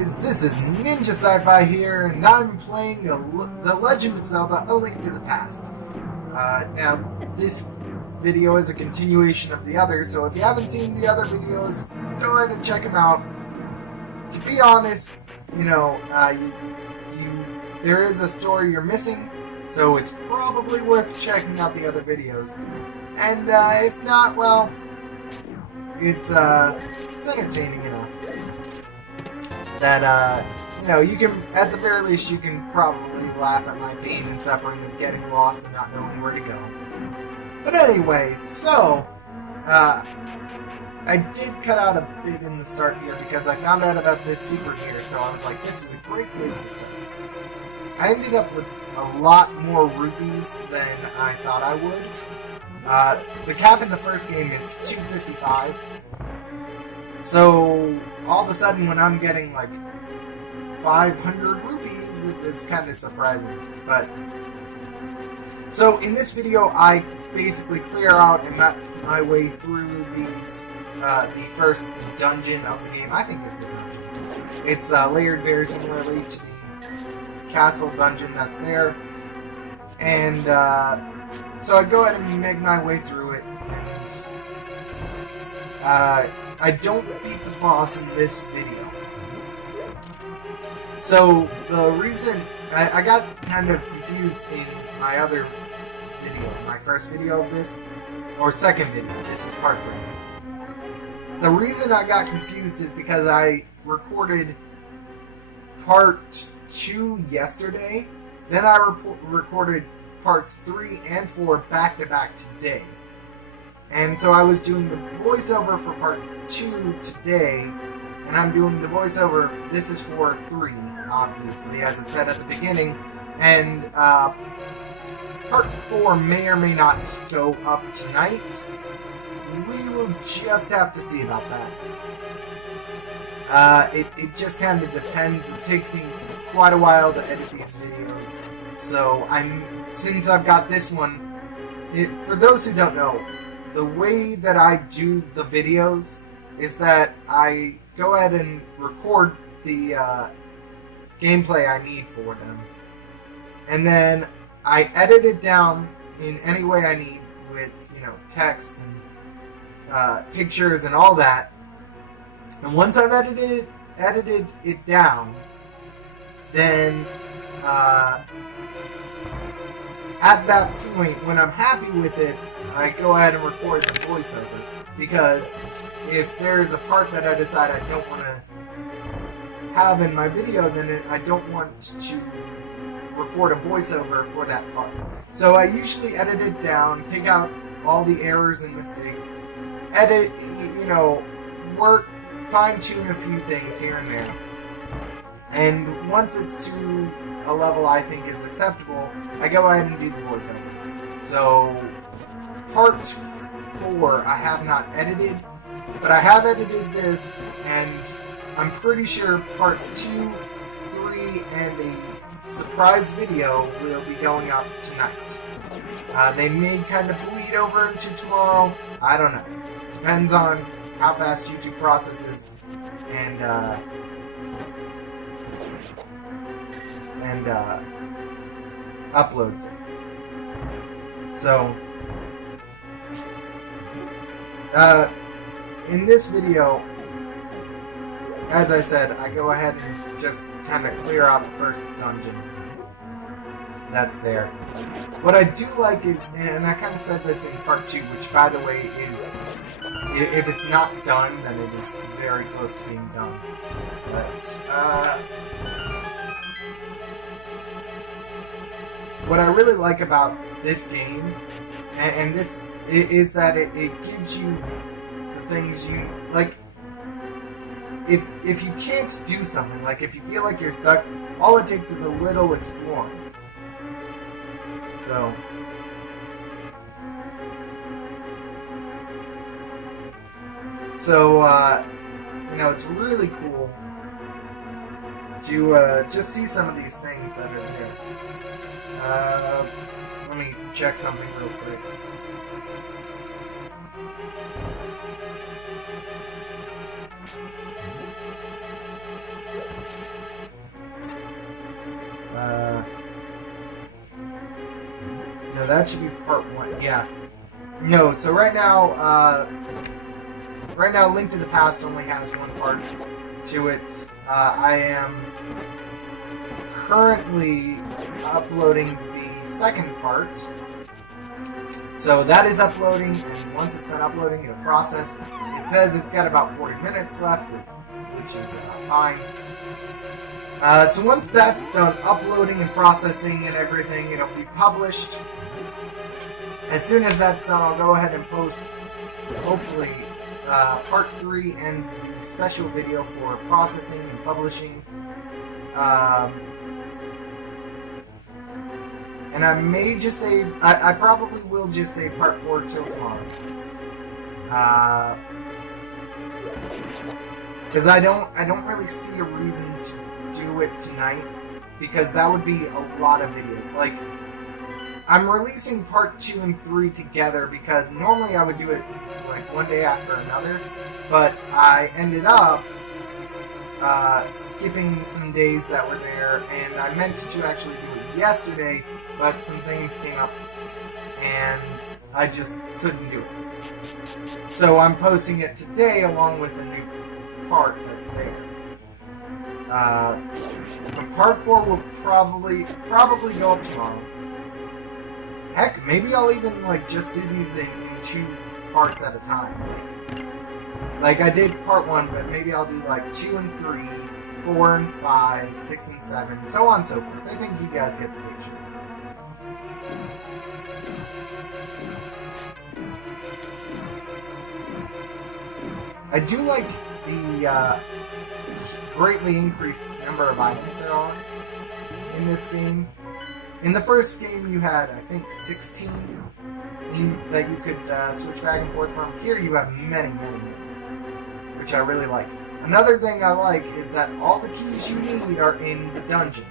This is Ninja Sci-Fi here, and I'm playing The Legend of Zelda: A Link to the Past. Now, this video is a continuation of the others, so if you haven't seen the other videos, go ahead and check them out. To be honest, there is a story you're missing, so it's probably worth checking out the other videos. And if not, well, it's entertaining enough that you can, at the very least, you can probably laugh at my pain and suffering of getting lost and not knowing where to go. But anyway, so I did cut out a bit in the start here because I found out about this secret here, so I was like, this is a great place to start. I ended up with a lot more rupees than I thought I would. The cap in the first game is 255. So, all of a sudden, when I'm getting, like, 500 rupees, it was kind of surprising. But, so, in this video, I basically clear out and map my way through the first dungeon of the game. I think it's a dungeon. It's layered very similarly to the castle dungeon that's there. And, so I go ahead and make my way through it, and, I don't beat the boss in this video. So, the reason... I got kind of confused in my other video, my first video of this, or second video. This is part 3. The reason I got confused is because I recorded part 2 yesterday, then I recorded parts 3 and 4 back-to-back today. And so I was doing the voiceover for part 2 today, and I'm doing the voiceover, this is for 3, obviously, as it said at the beginning, and part 4 may or may not go up tonight. We will just have to see about that. It just kind of depends. It takes me quite a while to edit these videos, so since I've got this one, for those who don't know, the way that I do the videos is that I go ahead and record the gameplay I need for them. And then I edit it down in any way I need with, text and pictures and all that. And once I've edited it down, then at that point, when I'm happy with it, I go ahead and record the voiceover, because if there's a part that I decide I don't want to have in my video, then I don't want to record a voiceover for that part. So I usually edit it down, take out all the errors and mistakes, edit, work, fine-tune a few things here and there. And once it's to a level I think is acceptable, I go ahead and do the voiceover. So, part 4 I have not edited, but I have edited this, and I'm pretty sure parts 2, 3, and a surprise video will be going up tonight. They may kind of bleed over into tomorrow, I don't know. Depends on how fast YouTube processes, and uploads it. So, in this video, as I said, I go ahead and just kind of clear out the first dungeon that's there. What I do like is, and I kind of said this in part 2, which by the way is, if it's not done, then it is very close to being done. But, what I really like about this game, and this is that it gives you the things you like. If you can't do something, like if you feel like you're stuck, all it takes is a little exploring. So, it's really cool to just see some of these things that are there. Let me check something real quick. that should be part 1. Yeah. No, so right now, Link to the Past only has 1 part to it. I am currently uploading the 2nd part. So that is uploading, and once it's done uploading, it'll process. It says it's got about 40 minutes left, which is fine. So once that's done uploading and processing and everything, it'll be published. As soon as that's done, I'll go ahead and post, hopefully, part 3 and the special video for processing and publishing. And I may just save, I probably will just save part 4 till tomorrow. Because I don't really see a reason to do it tonight, because that would be a lot of videos. Like, I'm releasing part 2 and 3 together because normally I would do it like one day after another, but I ended up skipping some days that were there, and I meant to actually do it yesterday, but some things came up and I just couldn't do it. So I'm posting it today along with a new part that's there. But part 4 will probably go up tomorrow. Heck, maybe I'll even like just do these in 2 parts at a time. Like I did part 1, but maybe I'll do like 2 and 3, 4 and 5, 6 and 7, so on and so forth. I think you guys get the picture. I do like the greatly increased number of items there are in this game. In the first game you had, I think, 16 that you could switch back and forth from. Here you have many, which I really like. Another thing I like is that all the keys you need are in the dungeon.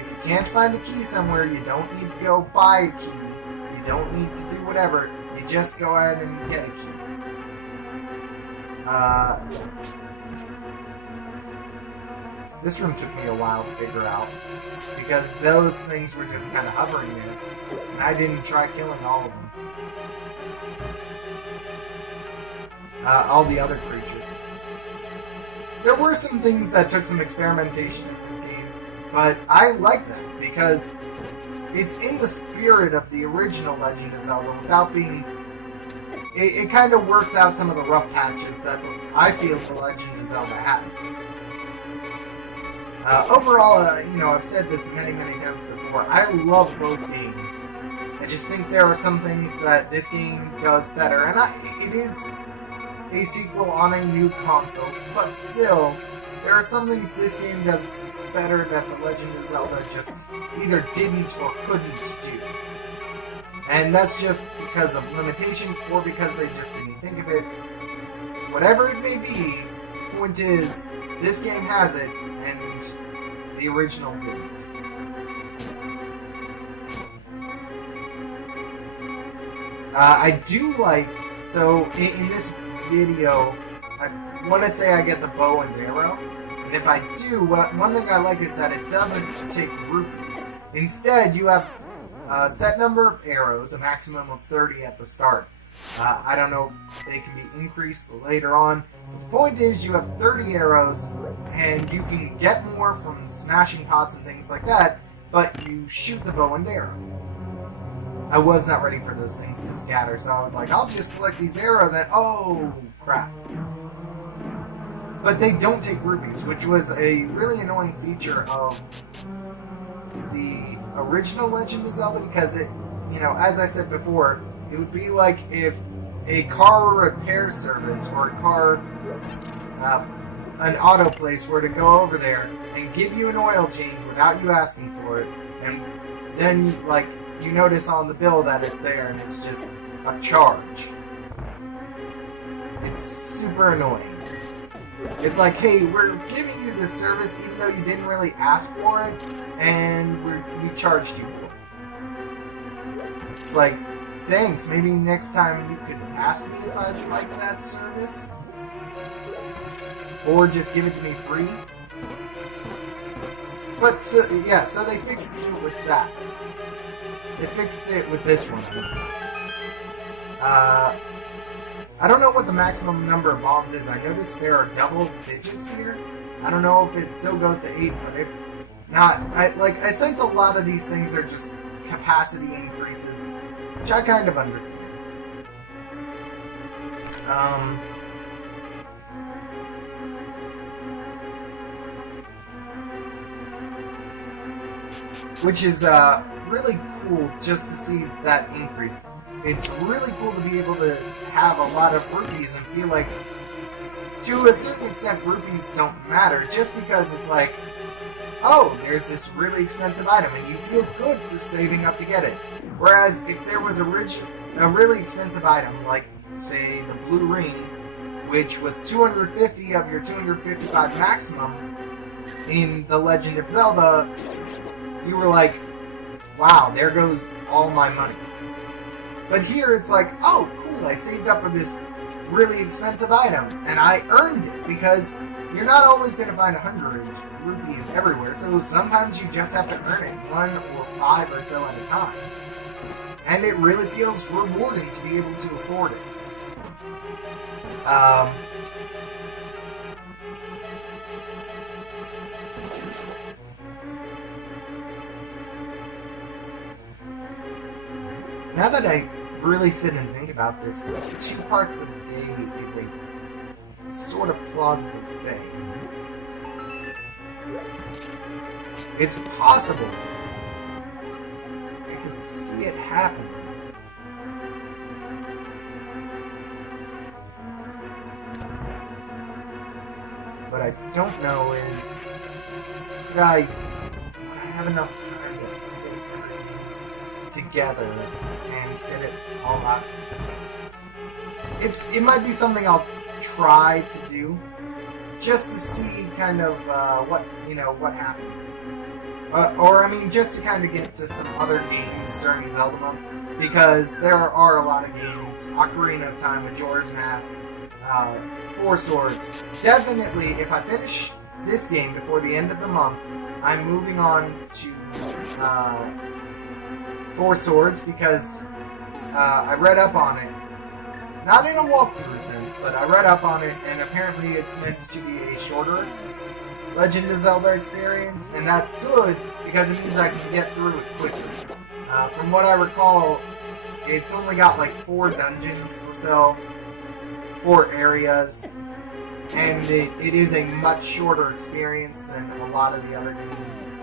If you can't find a key somewhere, you don't need to go buy a key. You don't need to do whatever. You just go ahead and get a key. This room took me a while to figure out, because those things were just kind of hovering there, and I didn't try killing all of them. All the other creatures. There were some things that took some experimentation in this game, but I like that, because it's in the spirit of the original Legend of Zelda without being... It kind of works out some of the rough patches that I feel the Legend of Zelda had. Overall, you know, I've said this many times before, I love both games. I just think there are some things that this game does better, and it is a sequel on a new console, but still, there are some things this game does better that the Legend of Zelda just either didn't or couldn't do. And that's just because of limitations, or because they just didn't think of it. Whatever it may be, the point is, this game has it, and the original didn't. I do like, so in this video, I want to say I get the bow and arrow, and if I do, one thing I like is that it doesn't take rupees. Instead, you have a set number of arrows, a maximum of 30 at the start. I don't know if they can be increased later on. But the point is, you have 30 arrows, and you can get more from smashing pots and things like that, but you shoot the bow and arrow. I was not ready for those things to scatter, so I was like, I'll just collect these arrows, and oh, crap. But they don't take rupees, which was a really annoying feature of the original Legend of Zelda, because it, you know, as I said before, it would be like if a car repair service or a car, an auto place were to go over there and give you an oil change without you asking for it, and then, like, you notice on the bill that it's there and it's just a charge. It's super annoying. It's like, hey, we're giving you this service even though you didn't really ask for it, and we charged you for it. It's like, thanks, maybe next time you could ask me if I'd like that service? Or just give it to me free? But, so, yeah, so they fixed it with that. They fixed it with this one. I don't know what the maximum number of bombs is. I noticed there are double digits here. I don't know if it still goes to 8, but if not, I sense a lot of these things are just capacity increases, which I kind of understand. Which is really cool just to see that increase. It's really cool to be able to have a lot of rupees and feel like, to a certain extent, rupees don't matter, just because it's like, oh, there's this really expensive item, and you feel good for saving up to get it. Whereas if there was a really expensive item, like, say, the blue ring, which was 250 of your 255 maximum in The Legend of Zelda, you were like, wow, there goes all my money. But here it's like, oh, cool, I saved up for this really expensive item, and I earned it, because you're not always going to find 100 rupees everywhere, so sometimes you just have to earn it, 1 or 5 or so at a time. And it really feels rewarding to be able to afford it. Now that I really sit and think about this, 2 parts a day is a sort of plausible thing. It's possible. I could see it happen. What I don't know is, would I have enough time to get everything together and get it all out? It might be something I'll try to do, just to see kind of what happens. Or I mean, just to kind of get to some other games during Zelda month, because there are a lot of games: Ocarina of Time, Majora's Mask, 4 Swords. Definitely, if I finish this game before the end of the month, I'm moving on to 4 Swords, because I read up on it. Not in a walkthrough sense, but I read up on it, and apparently it's meant to be a shorter Legend of Zelda experience, and that's good, because it means I can get through it quickly. From what I recall, it's only got like 4 dungeons or so, 4 areas, and it is a much shorter experience than a lot of the other games.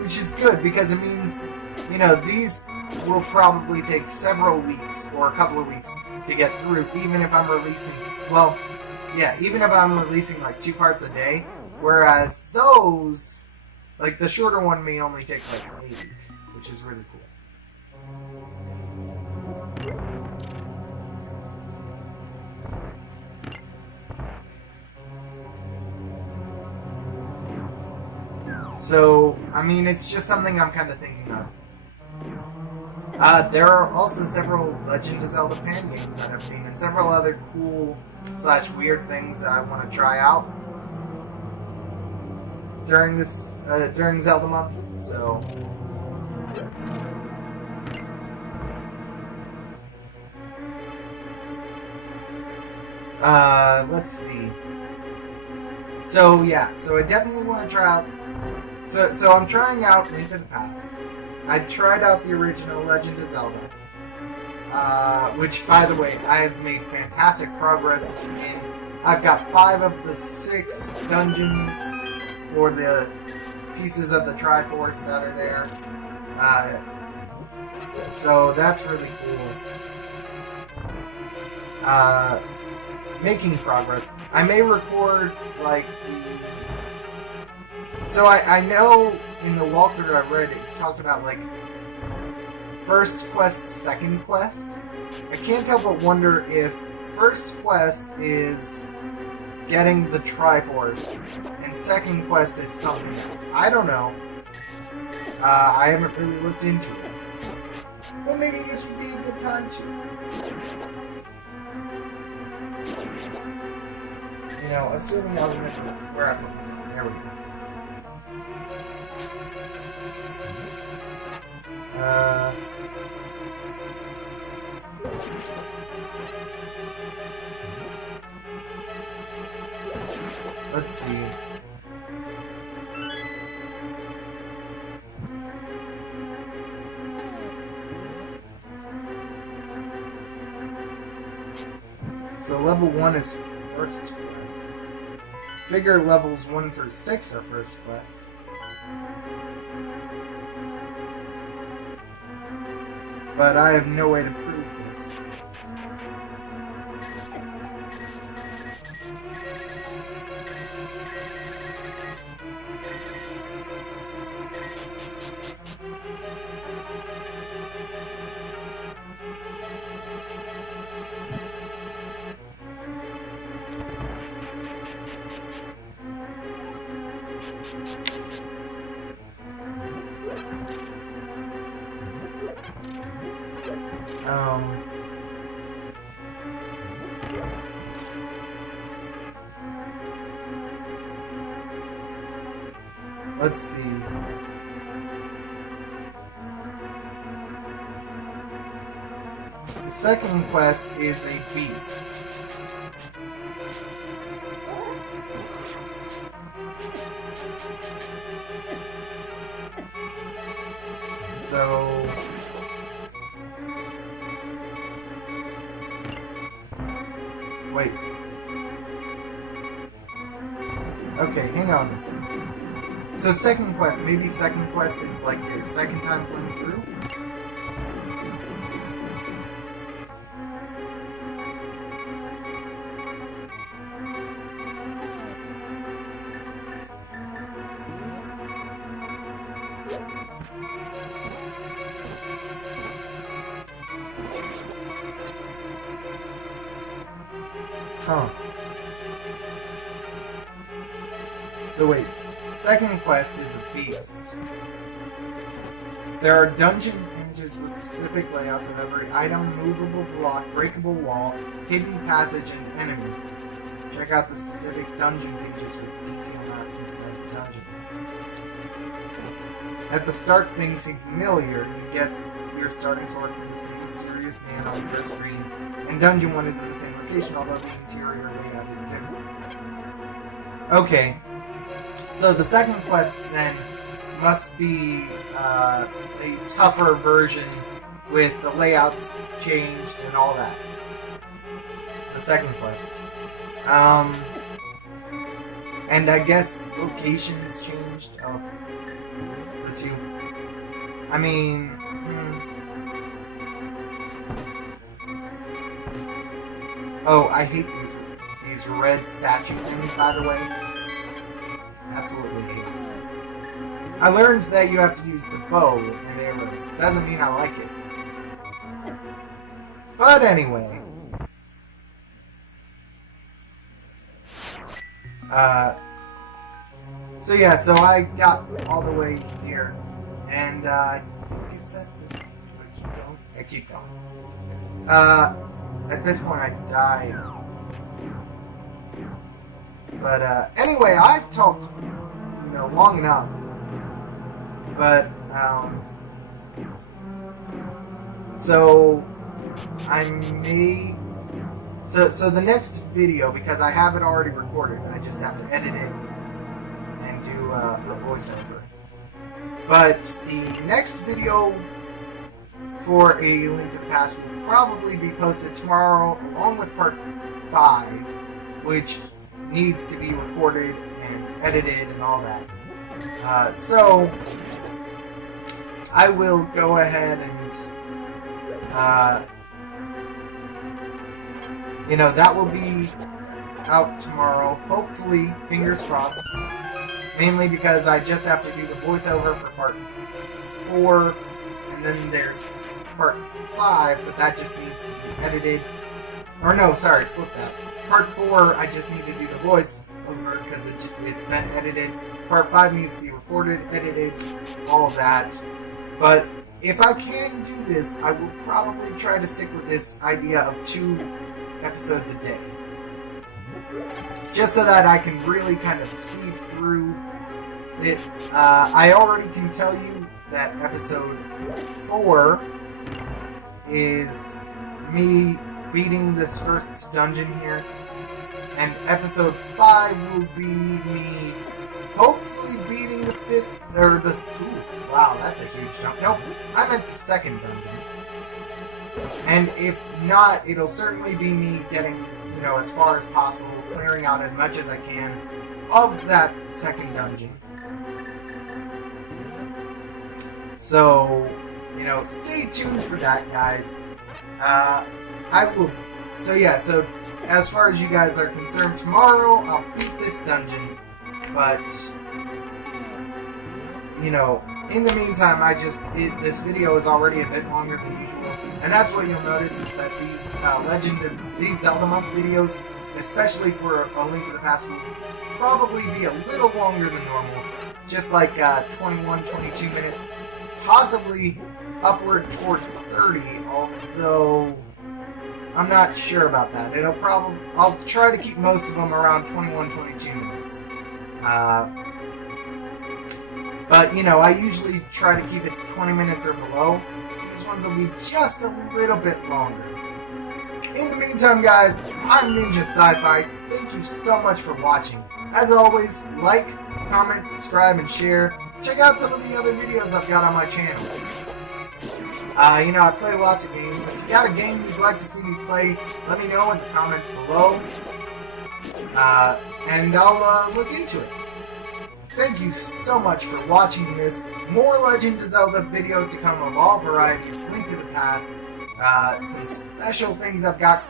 Which is good, because it means, these will probably take several weeks or a couple of weeks to get through, even if I'm releasing, even if I'm releasing like 2 parts a day, whereas those, like the shorter one may only take like a week, which is really cool. So, I mean, it's just something I'm kind of thinking of. There are also several Legend of Zelda fan games that I've seen, and several other cool / weird things that I want to try out during this during Zelda month. So, let's see. So I definitely want to try out. So I'm trying out Link to the Past. I tried out the original Legend of Zelda, which, by the way, I have made fantastic progress in. I've got 5 of the 6 dungeons for the pieces of the Triforce that are there. So that's really cool. Making progress. I may record, like, So I know in the walkthrough I read, it talked about, like, first quest, second quest. I can't help but wonder if first quest is getting the Triforce, and second quest is something else. I don't know. I haven't really looked into it. But maybe this would be a good time to. know, assuming I went where I'm. There we go. Let's see. So level 1 is first quest. Figure levels 1 through 6 are first quest. But I have no way to prove this. Let's see. The second quest is a beast. So wait. Okay, hang on a second. So second quest, maybe second quest is like your second time playing through? Huh. So wait. Second quest is a beast. There are dungeon images with specific layouts of every item, movable block, breakable wall, hidden passage, and enemy. Check out the specific dungeon pages for detailed maps inside the dungeons. At the start, things seem familiar. You get your starting sword from the same mysterious man on the first screen, and Dungeon 1 is in the same location, although the interior layout is different. Okay. So the second quest then must be a tougher version with the layouts changed and all that. The second quest. And I guess locations changed. Oh, the two. I mean, oh, I hate these red statue things, by the way. Absolutely hate it. I learned that you have to use the bow and arrows. Doesn't mean I like it. But anyway. So yeah, so I got all the way here. And I think it's at this point. Do I keep going? I keep going. At this point I died. But anyway, I've talked, long enough. But so I may. So the next video, because I have it already recorded, I just have to edit it and do a voiceover. But the next video for A Link to the Past will probably be posted tomorrow, along with part 5, which needs to be recorded and edited and all that. So I will go ahead and that will be out tomorrow, hopefully, fingers crossed, mainly because I just have to do the voiceover for part 4, and then there's part 5, but that just needs to be edited. Or no, sorry, flip that. Part 4, I just need to do the voice over because it's been edited. Part 5 needs to be recorded, edited, all of that. But if I can do this, I will probably try to stick with this idea of 2 episodes a day. just so that I can really kind of speed through it. I already can tell you that episode 4 is me beating this first dungeon here, and episode 5 will be me hopefully beating the 5th, or the, ooh, wow, that's a huge jump. Nope, I meant the second dungeon. And if not, it'll certainly be me getting, you know, as far as possible, clearing out as much as I can of that second dungeon. So, you know, stay tuned for that, guys. I will. So yeah, so as far as you guys are concerned, tomorrow I'll beat this dungeon, but you know, in the meantime, this video is already a bit longer than usual, and that's what you'll notice is that these Zelda month videos, especially for A Link to the Past, will probably be a little longer than normal, just like 21, 22 minutes, possibly upward towards 30, although I'm not sure about that. I'll try to keep most of them around 21, 22 minutes. But, you know, I usually try to keep it 20 minutes or below. These ones will be just a little bit longer. In the meantime, guys, I'm Ninja Sci-Fi. Thank you so much for watching. As always, like, comment, subscribe, and share. Check out some of the other videos I've got on my channel. You know, I play lots of games. If you got a game you'd like to see me play, let me know in the comments below. And I'll look into it. Thank you so much for watching this. More Legend of Zelda videos to come of all varieties, Link to the Past, some special things I've got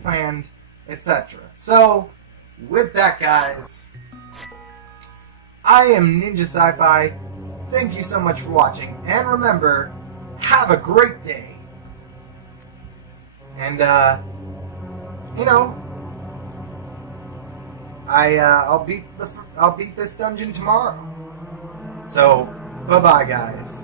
planned, etc. So, with that, guys, I am Ninja Sci-Fi. Thank you so much for watching, and remember, have a great day. And you know, I'll beat this dungeon tomorrow. So, bye-bye, guys.